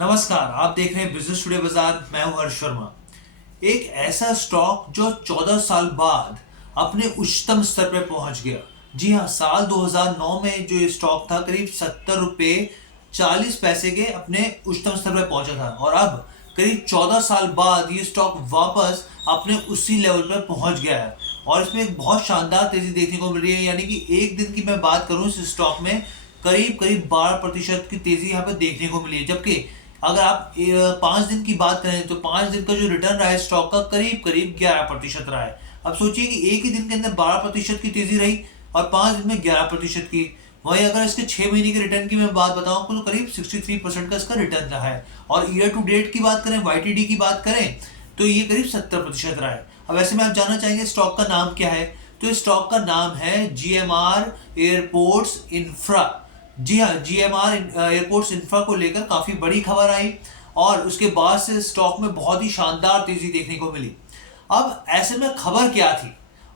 नमस्कार, आप देख रहे हैं बिजनेस टुडे बाजार। मैं हूं हर्ष शर्मा। एक ऐसा स्टॉक जो 14 साल बाद अपने उच्चतम स्तर पर पहुंच गया। जी हां, साल 2009 में जो ये स्टॉक था करीब 70 रुपए 40 पैसे के अपने उच्चतम स्तर पर पहुंचा था और अब करीब 14 साल बाद ये स्टॉक वापस अपने उसी लेवल पर पहुंच गया है और इसमें एक बहुत शानदार तेजी देखने को मिल रही है। यानी कि एक दिन की मैं बात करूं, इस स्टॉक में करीब करीब 12% की तेजी यहाँ पर देखने को मिली है। जबकि अगर आप 5 दिन की बात करें तो 5 दिन का जो रिटर्न रहा है स्टॉक का करीब करीब 11% रहा है। अब सोचिए कि एक ही दिन के अंदर 12% की तेजी रही और 5 दिन में 11% की। वहीं अगर इसके 6 महीने के रिटर्न की मैं बात बताऊं तो करीब 63% का इसका रिटर्न रहा है। और ईयर टू डेट की बात करें, वाईटीडी की बात करें तो ये करीब 70% रहा है। अब ऐसे में आप जानना चाहेंगे स्टॉक का नाम क्या है, तो इस स्टॉक का नाम है जीएमआर एयरपोर्ट्स इंफ्रा। जी हाँ, जीएमआर एयरपोर्ट्स इंफ्रा को लेकर काफी बड़ी खबर आई और उसके बाद से स्टॉक में बहुत ही शानदार तेजी देखने को मिली। अब ऐसे में खबर क्या थी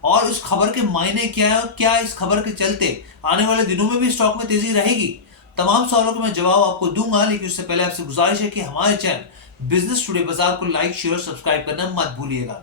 और इस खबर के मायने क्या है और क्या इस खबर के चलते आने वाले दिनों में भी स्टॉक में तेजी रहेगी, तमाम सवालों के मैं जवाब आपको दूंगा। लेकिन उससे पहले आपसे गुजारिश है कि हमारे चैनल बिजनेस टुडे बाजार को लाइक, शेयर और सब्सक्राइब करना मत भूलिएगा।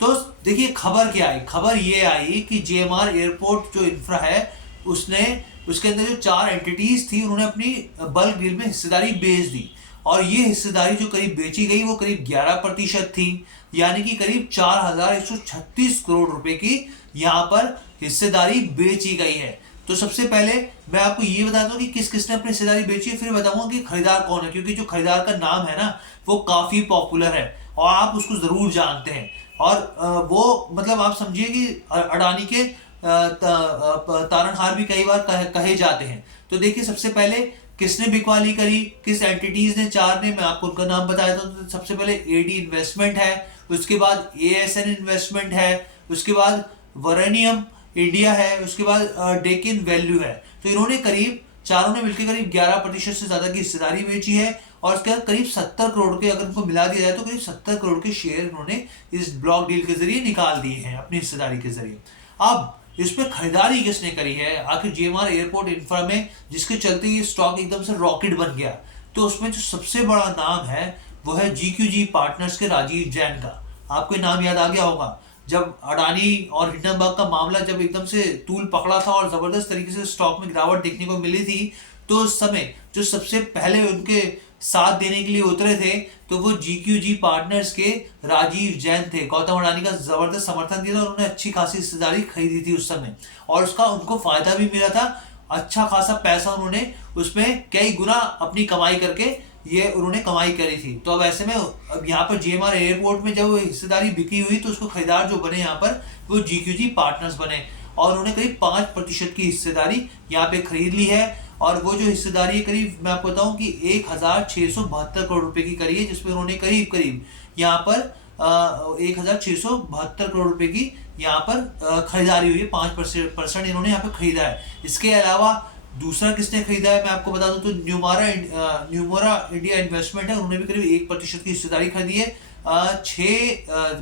तो देखिए खबर क्या आई। खबर ये आई कि जेएमआर एयरपोर्ट जो इंफ्रा है उसने उसके अंदर जो 4 एंटिटीज थी उन्होंने अपनी बल्क डील में हिस्सेदारी बेच दी और ये हिस्सेदारी जो करीब बेची गई वो करीब 11% थी। यानी कि करीब 4136 करोड़ रुपए की यहाँ पर हिस्सेदारी बेची गई है। तो सबसे पहले मैं आपको ये बताता हूँ कि किस किसने अपनी हिस्सेदारी बेची है, फिर बताऊंगा कि खरीदार कौन है, क्योंकि जो खरीदार का नाम है ना वो काफी पॉपुलर है और आप उसको जरूर जानते हैं। और वो मतलब आप समझिए कि अडानी के तारनहार भी कई बार कहे जाते हैं। तो देखिए सबसे पहले किसने बिकवाली करी, किस एंटिटीज ने, 4 ने, मैं आपको उनका नाम बताया था। तो सबसे पहले एडी इन्वेस्टमेंट है, उसके बाद एएसएन इन्वेस्टमेंट है, उसके बाद वरेनियम इंडिया है, उसके बाद डेकिन वैल्यू है। तो इन्होंने करीब चारों ने मिलकर करीब 11% से ज्यादा की हिस्सेदारी बेची है और उसके बाद करीब 70 करोड़ के, अगर उनको मिला दिया जाए तो करीब 70 करोड़ के शेयर इन्होंने इस ब्लॉक डील के जरिए निकाल दिए हैं अपनी हिस्सेदारी के जरिए। अब इसमें खरीदारी किसने करी है आखिर जीएमआर एयरपोर्ट इंफ्रा में, जिसके चलते ये स्टॉक एकदम से रॉकेट बन गया। तो उसमें जो सबसे बड़ा नाम है वो है जीक्यूजी पार्टनर्स के राजीव जैन का। आपको नाम याद आ गया होगा, जब अडानी और हिंडनबर्ग का मामला जब एकदम से तूल पकड़ा था और जबरदस्त तरीके से स्टॉक में गिरावट देखने को मिली थी, तो उस समय जो सबसे पहले उनके साथ देने के लिए उतरे थे तो वो जीक्यूजी पार्टनर्स के राजीव जैन थे। गौतम अडानी का जबरदस्त समर्थन दिया था और उन्होंने अच्छी खासी हिस्सेदारी खरीदी थी उस समय और उसका उनको फायदा भी मिला था। अच्छा खासा पैसा उन्होंने उसमें कई गुना अपनी कमाई करके ये उन्होंने कमाई करी थी। तो अब ऐसे में अब यहाँ पर जीएमआर एयरपोर्ट में जब हिस्सेदारी बिकी हुई तो उसको खरीदार जो बने यहाँ पर वो जीक्यूजी पार्टनर्स बने और उन्होंने करीब 5% की हिस्सेदारी यहाँ पे खरीद ली है। और वो जो हिस्सेदारी है करीब मैं आपको बताऊं कि 1672 करोड़ रुपए की करी है, जिसमें उन्होंने करीब करीब यहाँ पर 1672 करोड़ रुपए की यहाँ पर खरीदारी हुई है। 5% इन्होंने यहाँ पर खरीदा है। इसके अलावा दूसरा किसने खरीदा है मैं आपको बता दूं तो न्यूमोरा इंडिया इन्वेस्टमेंट है, उन्होंने भी करीब 1% की हिस्सेदारी खरीदी है।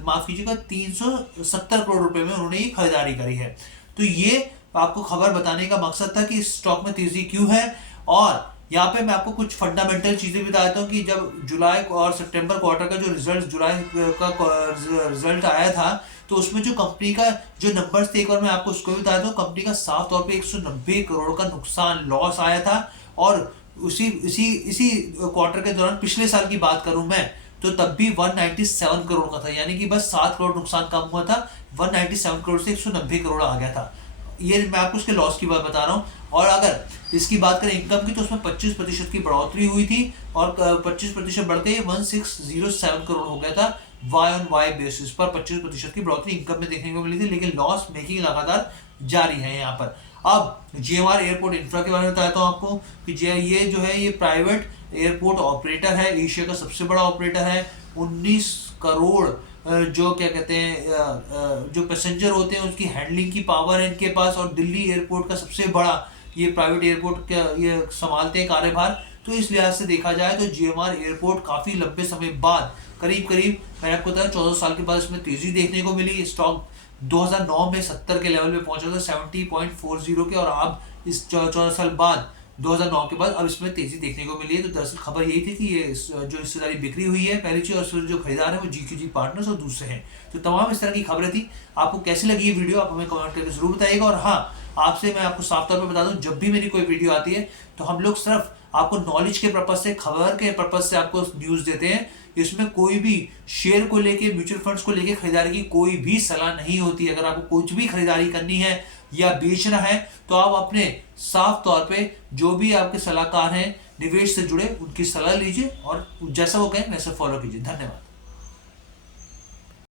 माफ कीजिएगा 370 करोड़ रुपए में उन्होंने ये खरीदारी करी है। तो ये आपको खबर बताने का मकसद था कि इस स्टॉक में तेजी क्यों है। और यहाँ पे मैं आपको कुछ फंडामेंटल चीजें भी बताता हूँ कि जब जुलाई और सितंबर क्वार्टर का जो रिजल्ट, जुलाई का रिजल्ट आया था तो उसमें जो कंपनी का जो नंबर्स थे एक बार मैं आपको उसको भी बताता हूँ। कंपनी का साफ तौर पे 190 करोड़ का नुकसान, लॉस आया था और उसी इसी इसी क्वार्टर के दौरान पिछले साल की बात करूं मैं तो तब भी 197 करोड़ का था। यानी कि बस 7 करोड़ नुकसान कम हुआ था, 197 करोड़ से 190 करोड़ आ गया था। ये मैं आपको उसके लॉस की बात बता रहा हूँ। और अगर इसकी बात करें इनकम की तो उसमें 25% की बढ़ोतरी हुई थी और 25% बढ़ के 1607 करोड़ हो गया था। वाई ऑन वाई बेसिस पर 25% की बढ़ोतरी इनकम में देखने को मिली थी, लेकिन लॉस मेकिंग लगातार जारी है यहाँ पर। अब जीएमआर एयरपोर्ट इंफ्रा के बारे में बताता हूँ आपको कि ये जो है ये प्राइवेट एयरपोर्ट ऑपरेटर है, एशिया का सबसे बड़ा ऑपरेटर है। 19 करोड़ जो क्या कहते हैं जो पैसेंजर होते हैं उसकी हैंडलिंग की पावर है इनके पास और दिल्ली एयरपोर्ट का सबसे बड़ा ये प्राइवेट एयरपोर्ट का ये संभालते हैं कार्यभार। तो इस लिहाज से देखा जाए तो जीएमआर एयरपोर्ट काफी लंबे समय बाद करीब करीब मैंने आपको बताया 14 साल के बाद इसमें तेजी देखने को मिली। स्टॉक 2009 में 70 के लेवल पे पहुंचा था 70.40 के और अब इस 14 साल बाद 2009 के बाद अब इसमें तेजी देखने को मिली है। तो दरअसल खबर यही थी कि ये जो हिस्सेदारी बिक्री हुई है पहली चीज, और फिर जो खरीदार है वो GQG पार्टनर्स और दूसरे हैं। तो तमाम इस तरह की खबरें थी। आपको कैसी लगी ये वीडियो, आप हमें कमेंट करके जरूर बताइएगा। और हाँ, आपसे मैं आपको साफ तौर पर बता दूं, जब भी मेरी कोई वीडियो आती है तो हम लोग सिर्फ आपको नॉलेज के पर्पज से, खबर के पर्पज से आपको न्यूज देते हैं। इसमें कोई भी शेयर को लेके, म्यूचुअल फंड्स को लेके खरीदारी की कोई भी सलाह नहीं होती। अगर आपको कुछ भी खरीदारी करनी है या बेचना है तो आप अपने साफ तौर पे जो भी आपके सलाहकार हैं निवेश से जुड़े, उनकी सलाह लीजिए और जैसा वो कहें वैसा फॉलो कीजिए। धन्यवाद।